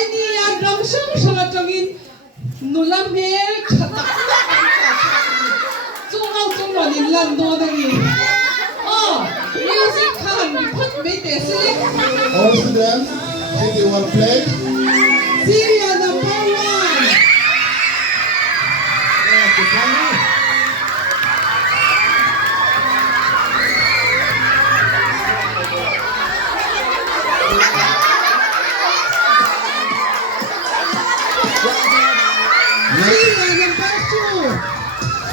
ini yang langsung salah jangin nulam hel kata cungau cungau lando dagi music kan put me desi All students, take your place. Syria number 1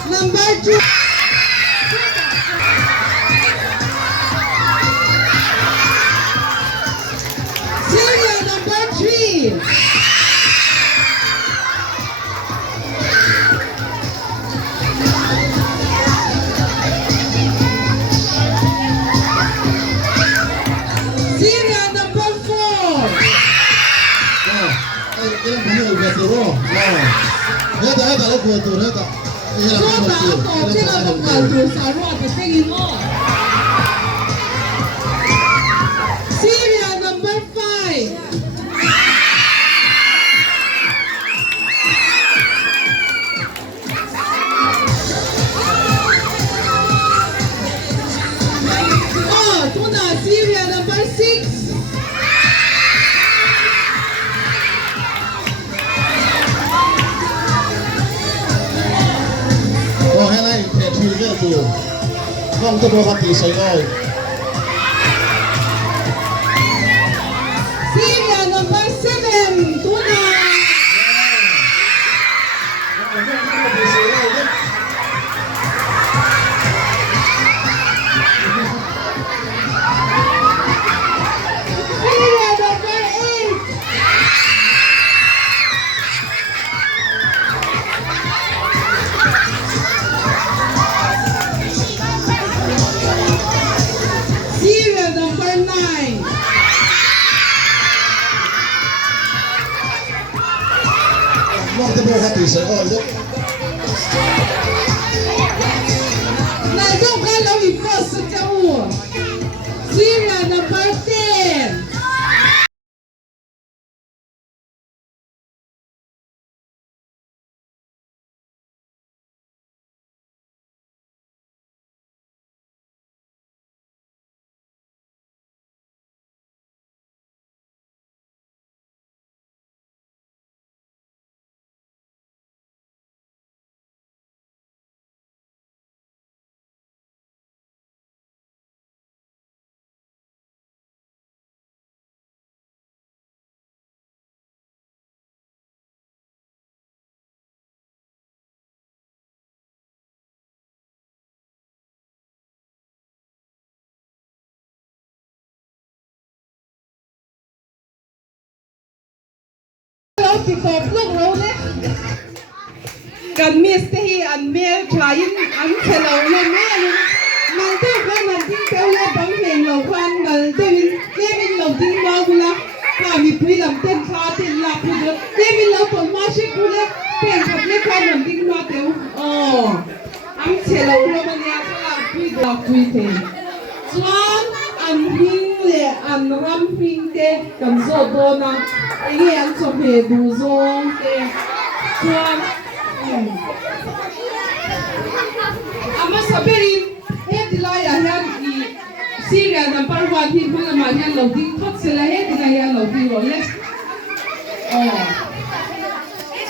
Number 2 Syria number 3 Syria number 4 Ilang punya udah turun. Heda lo buat turun heda. Sudah aku sila bakal saru apa tingin mo Syria number 5 tuna Syria number 6 Oh, hay này, để chui cái tủ. Không tôi có tí sấy rồi. Syria number 7 tuna Syria number 8 Syria number 9 Không tôi có tí sấy rồi chứ. Này đâu cái lâu bị boss cháu Syria number 10 thì có lúc lâu đấy cần miết thì ăn miết trái ăn chè lâu lên miết mà tôi có làm tin kéo lên bấm hình lâu khoan gần tôi bên lâu tin bao là cả mi quý làm tên pha tên lạc rồi tôi bên lâu còn mà sẽ quý lên tên thật lên khoan làm tin mà kéo ăn chè lâu lên mà nhà sẽ là quý thế choan ăn hình lệ ăn ram hình thế cầm rô đô na ini yang sampai duzong ke tuan ama saberin headline yang di Syria number 1 hi pula yang loading thot sila headline yang loading ro yes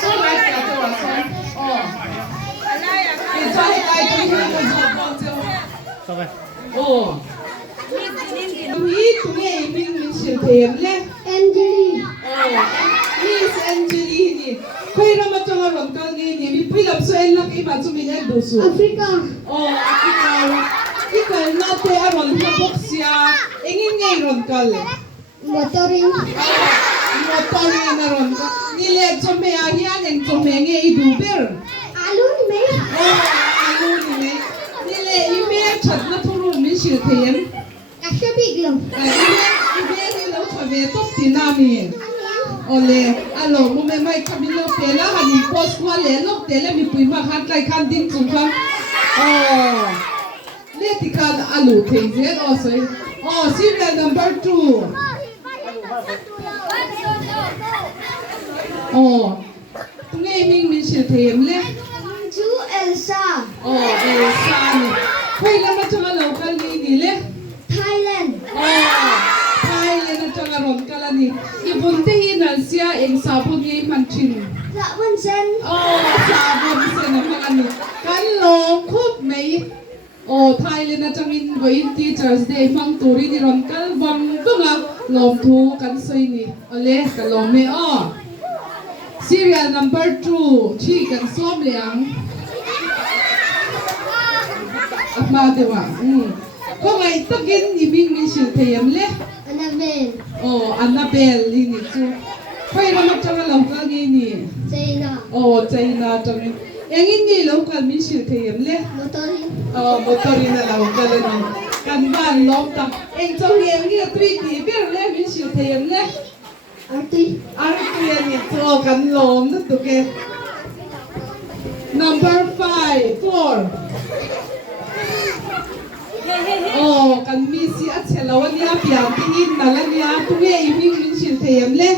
so like that to us it's all like to hear the job ini min silpem le Angeline Miss Angeline kaya naman ito nga ron kang ini mi pilap so en lang iba suminyan doso Africa ikaw nate aron hapok siya ingin ngay ron kal motoring na ron nile chome ahian en chome nge iduber alun me nile ime chat na puro min silpem kasya biglang ime lo chome top dinami ole alo mo me mai kamilo pela hani post kwa le lok tele mi pui ma khat kai khan ding chung khan le tikan alu thing je also Syria number 2 ตรงนี้มีชื่อเทมเลยชื่อเอลซ่าเอลซ่านี่เฮ้ยแล้วมาจังเรากันนี่เลยไทยแลนด์ไทยแลนด์จังเรากันนี่อีบุญที่นั่นเสียเองสาวพวกนี้มันชินสาวบุญเซนสาวบุญเซนนะกันนี่กันลงคุบไหมไทยแลนด์จังอินวันที่ Thursday ฟังตัวนี้รอนกันวังก็งาลงทูกันสวยนี่เล่กันลงไม่Serial number 2ที่กันซ้อมเลี้ยงมาเดี๋ยวก็ไงต้องกินอีบิงมีชื่อเทียมเลยอันนาเบลอันนาเบลนี่จูไปเรามาจังเราก็งี้นี่เจน่าเจน่าจังยังงี้เราก็มีชื่อเทียมเลยมอเตอร์มอเตอร์น่ะเราก็เลยกันบ้านล้อมตับเองจะเรียนนี่ตุยดีเบี้ยเลยมีชื่อเทียมเลยArtiนี่ตัวกันลมนั่นตัวแก number 5 4กันมีสิอาเชลวันนี้เปียกที่อินนั่นแล้วเนี่ยตัวเองมีชื่อเทียมเลย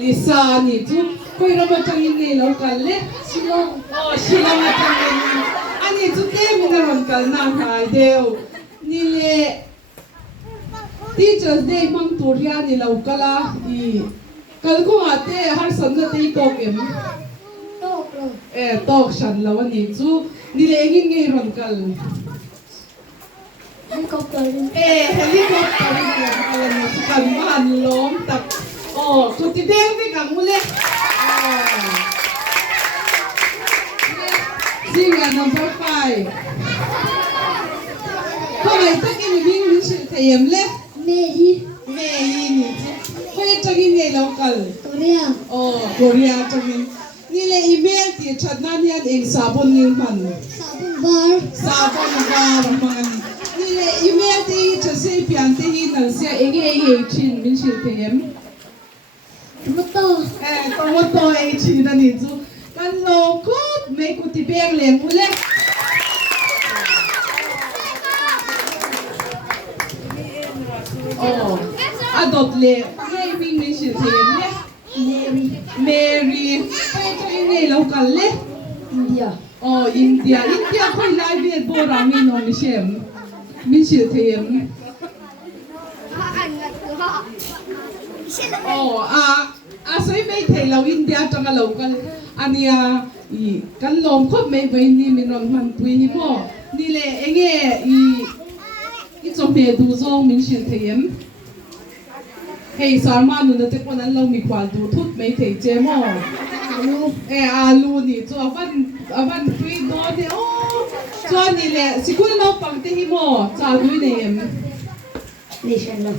ลิซ่านี่จุคุยเรามาจังยังไงเรากันเลยชิลองมาจังยังอันนี้จุเต้มีนารอนกันนางหายเดียวนี่เลยTeachers Day มังตัวเรียนนี่เราก็ละกัลก็อาจจะหาสันนิษฐานก็เก็บตอกฉันแล้ววันนี้จูนี่เลยยิ่งไงรันกันเฮลิคอปเตอร์เฮลิคอปเตอร์นี่อะไรนี่กันบ้านล้อมตับชุดที่เด้งไปกับมูเล่Serial number 5ทำไมต้องกินวิ่งวิ่งชื่อเทียมเล่เมย์นี่เขาจะกินไงเรากันเกาหลีเกาหลีจะกินนี่เลยอีเมลที่ฉันนั่นยังเองสาบุนนี่มันสาบุนบาร์มันนี่เลยอีเมลที่ฉันเสียเพียงที่นั่นเสียเองชินมิชิเทียมตัวตัวชินนั่นนี่จูกันโลกุดไม่กุฏิเบียงเลี้ยงมุเล่adult le naming niชื่อเทียมเลยเมรี่ไปที่ไหนเรากันเลยอินเดียอินเดียค่อยไล่เบียดโบราณมีน้องมิเชมมีชื่อเทียมสวยไม่เท่เราอินเดียจังเรากันอันนี้กันลมคบไม่ไว้นี่มีน้องมันปุยนี่พ่อนี่เลยเองจงเบียดูจงมีชื่อเทียมเฮ้ยสารมานุนเด็กวันนั้นเรามีความดูทุกไม่เทเจมออาลูนี่ตัววันฟรีดอเนี่ยตัวนี่แหละสิคุณเราฟังที่ฮิโมจ่าดูเนี่ยเนชั่นเรา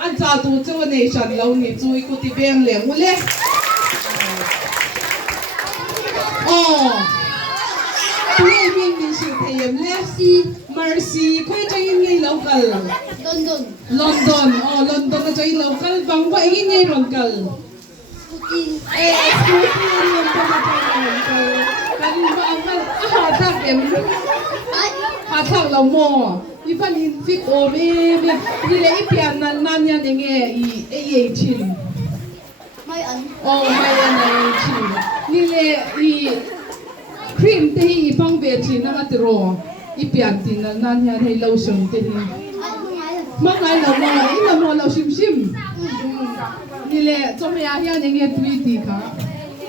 อันจ่าดูเจ้าเนชั่นเรานี่จุยกุฏิเบียงเหลียงมุเล่ตัววิ่งมีชื่อเทียมเลสMercy คุยจะยินไง local London ก็จะยิน local บางว่ายินไง local สกูตี้มันก็มาจาก local กันบางว่าหาทางเอ็มหาทางเราโม่อีพันอินฟิกโอเม่นี่เลยอีเปียนนั่นยันยังไงอีชินไม่อันชินนี่เลยอีครีมที่อีฟังเบียชินนั่นมาตรออีเปียนที่นั่นยันให้เราชมที่นี่มาไงเราโม่อีเราโม่เราชิมนี่เลยจอมยายันยังไงทวีตีค่ะ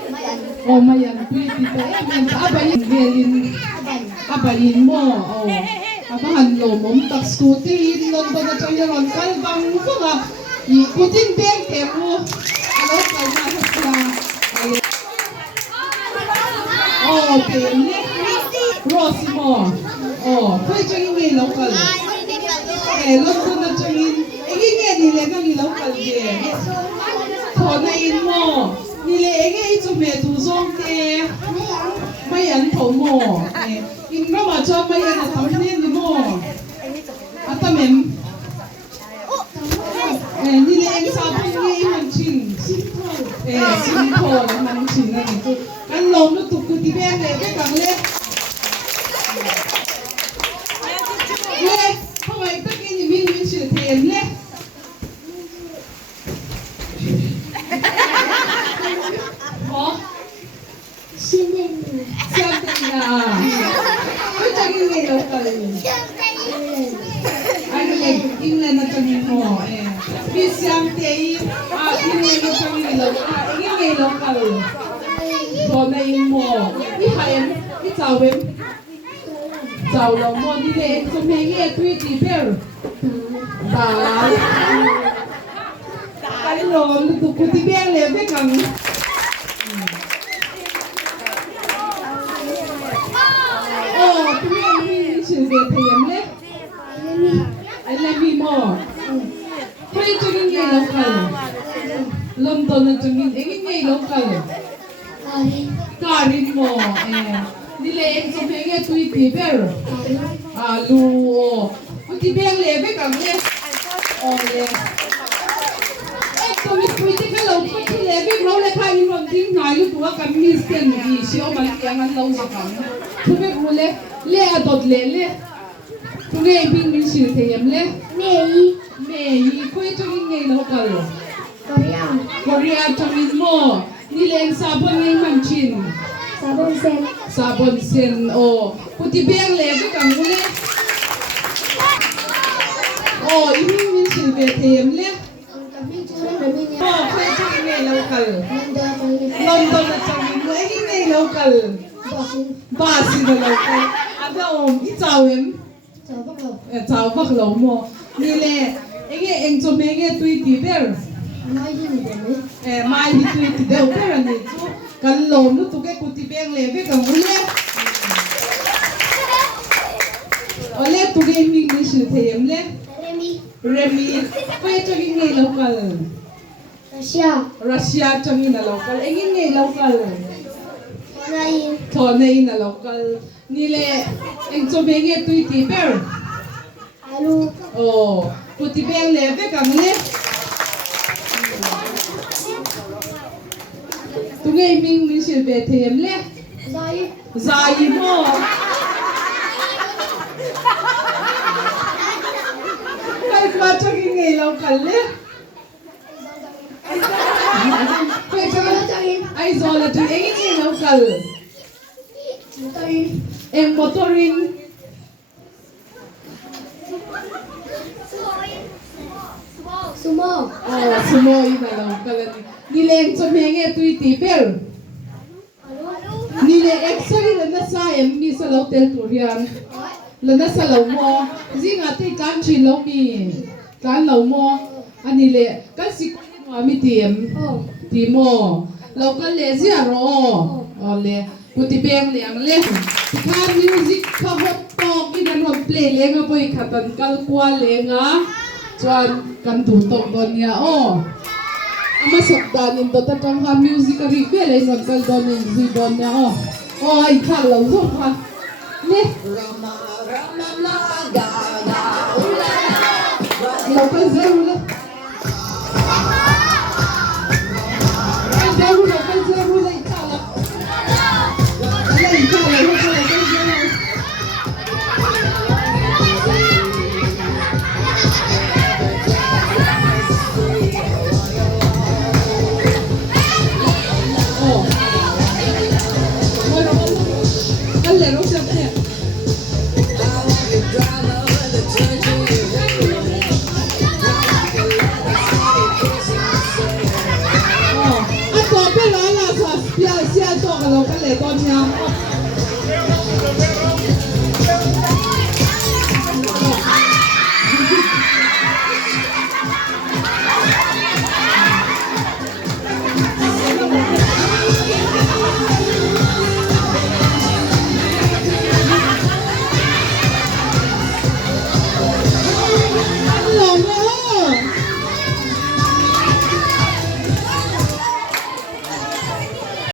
ไม่ยันทวีตีแต่มันอาบยินเรียนอาบยินโม่อาบหันลมตักสกูตี้ลอนดอนจะยังลอนกันบางก็ว่าอีกูทิ้งเบียงเก็บวัวอะไรกันมาทุกอย่างเป็นโรซิโมเคยจะยินไงเรากันลอนดอนจะยินยินไงนี่เลยก็ยินเรากันเดียพอในยินโมนี่เลยไงจะเมตุซงเตไม่ยันผมโมอินเรามาชอบไม่ยันทำนี่นี่โมอัตเมมนี่เลยซาบุนี่มันชินซิมโพมันชินนั่นคือกันลมแล้วตุกกุฏิแบงเลยไปกังเล็กทำไมตะกี้นี่มีชื่อเทียมเล็ก mi mo mi siam te ini lo chang ni lo ini lo kal so na in mo mi haem mi chawem chaw lo mo ni le so me nge tui ti ber ba kan lo tu ku ti ber le be kangชื่อเดียเทียมเลยไอ้เล่มีหม้อใครจะกินไงลงกันลมต้นจะกินเองไงลงกันการินหม้อนี่เลยเองจะเป็นไงตุยตีเบลลูตุยเบลเลยไปกันเลยเลยตัวมีคุยที่กันเราคุยที่เลยไปเราเลยค่ะยิ่งเราทิ้งหายอยู่ตัวกันมีเส้นดีเชียวมันยังมันเราสักครั้งทุกเรื่องเลยเล่อดดเล่ทุกเรื่องพิงมีชื่อเทียมเล่เมย์คุยจะกินไงเรากันโคเรียจะมีหม้อนี่เล่นซาบอนนี่มันชินซาบอนเซนกุฏิเบียงเล่ไปกันกูเล่อีพิงมีชื่อเทียมเล่คุยจะกินไงเรากันลอนดอนจะกินไงเรากันบาสิเรากันอาจจะอีเจ้าเอ็มเจ้าพักเราหมอนี่แหละเองจะไม่เงี้ยตุยตีเบลไม่ตุยตีเดียวเบลนี่จูกันหลงนู่นตุกกุฏิเบลเลยไปกันกูเล่เล่ตุกมีชื่อเทียมเล่เรมีไปจะกินไงเรากันรัสเซียจะกินเรากันไงเรากันทอนในน่ะเราก็นี่แหละเอ็งจะเป็นไงตุยตีเบลกุฏิเบลเลยไปกันเลยตุกมีชื่อเบเทียมเลยซายิโมใครมาจะกินไงเรากันเลยไอ้โซล่ะจะเอ็งไงเรากันเอ็งมอเตอรินซูโม่อีน่ะเรากันนี่เล่นจะเป็นไงตุยตีเบลนี่เล่นเอ็กซ์รีแล้วน่าใส่มีสลับเตลตัวเรียนแล้วน่าสลับมอจริงอ่ะที่การชิลเรามีการเรามออันนี้เล่การสิว่ามีเตรียมทีมอเราก็เล่เสียรอเล่กุฏิเบงเลี้ยงเล่นข้ามิวสิกข้าฮอตตอกอีนั่นวันเพลย์เลี้ยงอ่ะไปขัดตันกัลกวาเลี้ยงอ่ะจวนกันถูตกตอนเนี้ยอามาสักดานินตัวตั้งข้ามิวสิกรีเบลเลยวันกัลตอนนี้ซีดอนเนี้ยไอ้ข้าเราส่งค่ะเนี่ยเราก็เซลล์เลย